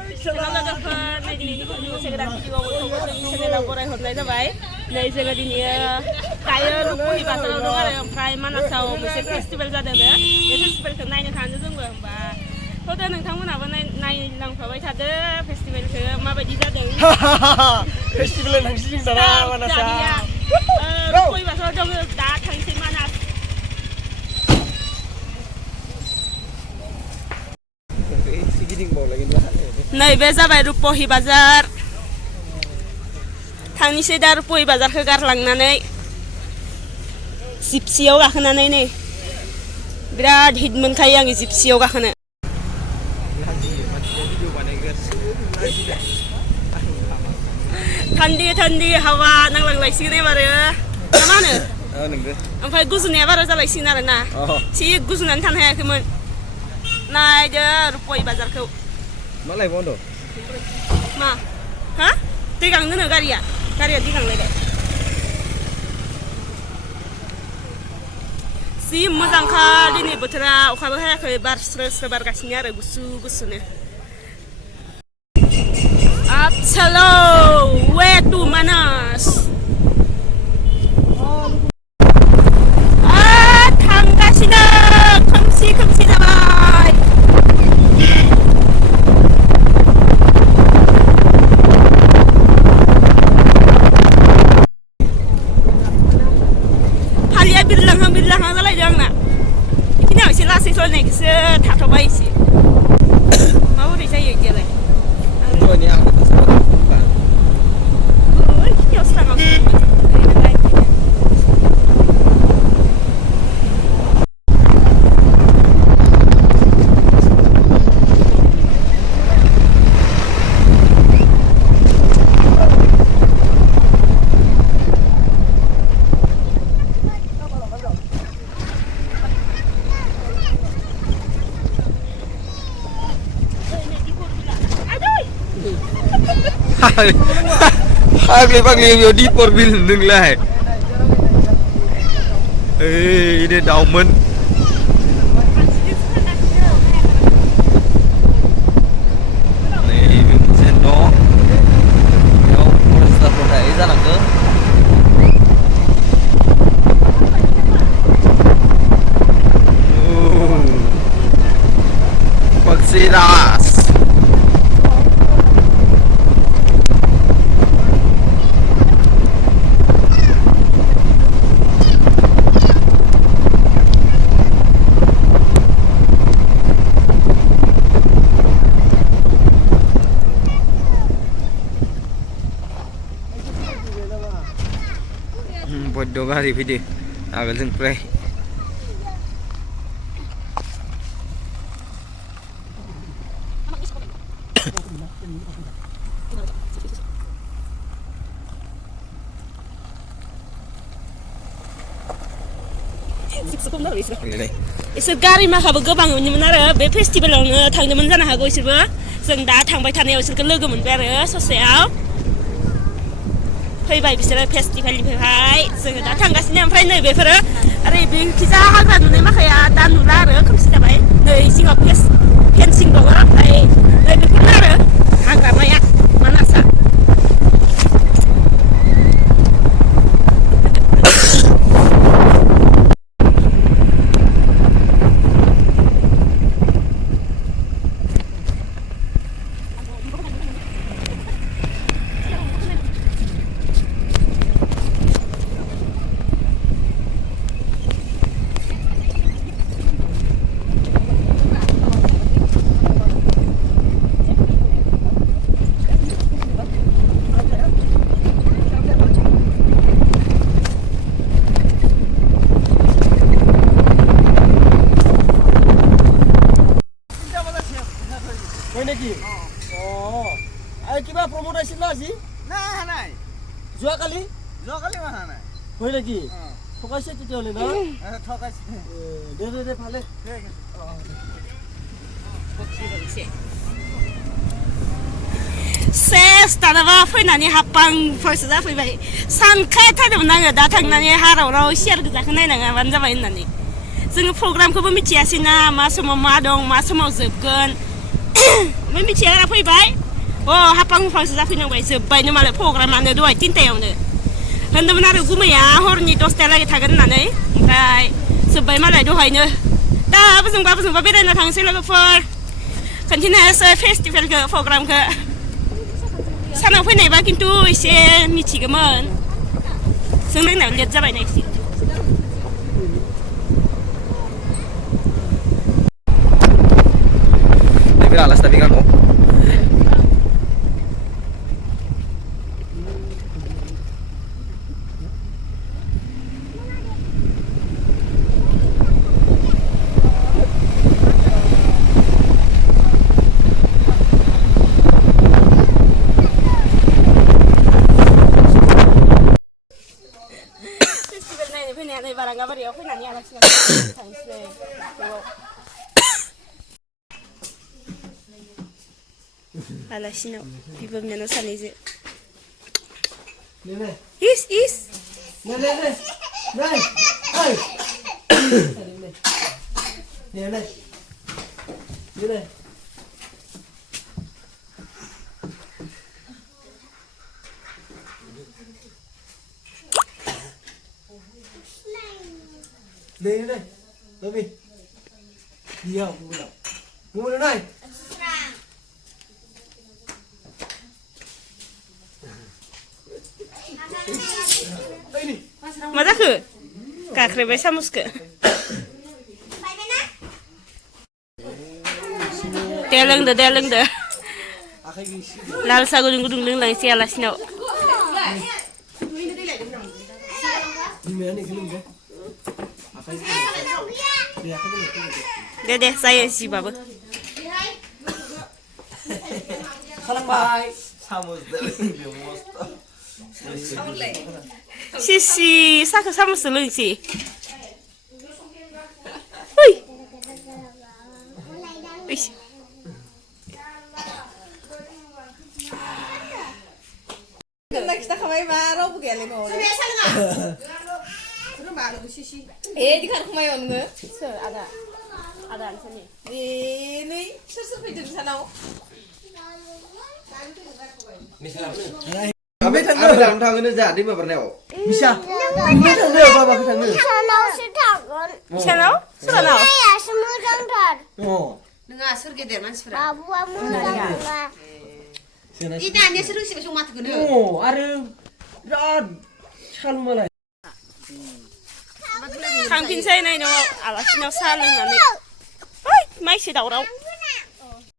लोगोफोर नै दिनैनि मोनसे गोदान भिडिअ'खौ जोंनि चेनेलाव बरायहरनाय जाबाय नै जोङो दिनै दायो रुपहि बाजाराव दं आरो ओमफ्राय मानासाव मोनसे फेस्टिभेल जादों बे फेस्टिभेलखौ नायनो थांदों जोंबो होमबा थ'दो नोंथांमोनाबो नायलांफाबाय थादो फेस्टिभेलखौ माबायदि जादों फेस्टिभेल थांसिगोन दाना मानासा रुपहि बाजाराव दङ दा थांसै मानास नैबे जाबाय रुपहि बाजार थांनोसै दा रुपहि बाजारखौ गारलांनानै जिपसियाव गाखोनानै नै बिराद हिट मोनखायो आङो जिपसियाव गाखोनो थान्दी हावा नांलांलायसिगोन एबारो ना मा होनो ओमफ्राय गुजुनाया बारा जालायसिगोन आरो ना थिग गुजुनानै थानो हायाखैमोन नायदो रुपहि बाजारखौ मालाय बन्द' मा हा दै गांदोनो गारिया दै गांलायबाय जि मोजांखा दिनै बोथोरा अखाबो हायाखै बार स्रो बारगासिनो आरो गुसुनो Hello, where to Manas? थांगासिनो खोमसि जाबाय फालिया बिरलांहां जालायदों आंना बिदिनो एसे लासै सलायनायखौसो थाथ'बाय एसे माबोरै जायो बिदियालाय Pagli yo di porbil nung lai. Ini daumen. Nih, sendok. Yo, mulai start mulai jalan ke. Maksiras. Bodoh kali video agak jengpray इसोर गारि माखाबो गोबां नुयोमोन आरो बे फेस्टिभेलावनो थांदोंमोन जानो हागौ इसोरबो जों दा थांबाय थानायाव इसोरखौ लोगो मोनबाय आरो ससेयाव फैबाय बिसोरो फेस्टिभेलनिफ्राय जोङो दा थांगासिनो ओमफ्राय नै बेफोरो ओरै बेखिजा हाग्रा नुनाय माखाया दा नुला आरो खोमसि जाबाय नै जिङाव फेन्सिं दङ ओमफ्राय नै बेफोरनो आरो हाग्रामाया मानासा কিবা প্ৰমোট আছিল আজি নাই যোৱাকালি মাহা নাই হয় নেকি ঠকাইছে তেতিয়াহ'লে ন ঠকাইছে দে ভালে सेस दानाबा फैनानै हाबहांफोरसो जाफैबाय सानखाथारदोंमोन आङो दा थांनानै हारावराव सियार गोजाखौ नायनाङाबानो जाबाय होननानै जोङो प्रग्रामखौबो मिथियासैना मा समाव मा दं मा समाव जोबगोन ไม่มีเชียร์อะไรพี่ไปโอ้ฮับปังฟังสุดท้ายพี่น้องไปสืบไปนี่มาเลยโผล่กระมันเลยด้วยจิ้นเตียวเนี่ยเห็นแต่มันน่าดูกูไม่อยากฮอร์นี่ตัวสเตลล์อะไรทางกันนั่นเลยใช่สืบไปมาเลยด้วยเนี่ยแต่ผสมกับไม่ได้นะทางเซลล์ก็ฟอร์คันที่นั่นเซอร์เฟสติวัลก็โปรแกรมก็ฉันเอาไปไหนบ้างกินตู้เชียมีชิกเมอร์ซึ่งเรื่องไหนเรียนจะไปไหนสิ Mira, la está picando.ในบารังกาบริโอคุยนันยาลักษณะทางเซอะไรสินะพี่เป็นเมนูสันนิษฐานis Này, này, này. Này. Ơi. Này, này. Như này. Đây đây. Đâu đi. Đi không? Mua đâu? Mua đâu này? Đây đi. Masa ke? Kak rebesa muske. Deleng de. Lal sa gudung lang siya las no. Dede saya si baba. Salam bye. Samus de mosto. Si saka sama seleng si. Ui. Ui. Kita kemai baru bukan lima orang. Biasa nggak? Terus baru sisi. Di kan kemai on nggak? Ada di sini. Ini susu hidup sana. Biết thằng nữa làm thằng nó giả đi mà bật nèo. Bisa. Biết thằng nữa ba cái thằng nữa. Channel? Suka nào? Ồ. Nggak sur gede man sur. Ini hanya seru sih cuma tuh gede. Ồ, are rod. Chal malai. Thằng pin xe này nó à là xin nó xa lưng là này. Ôi, máy sẽ đậu đâu.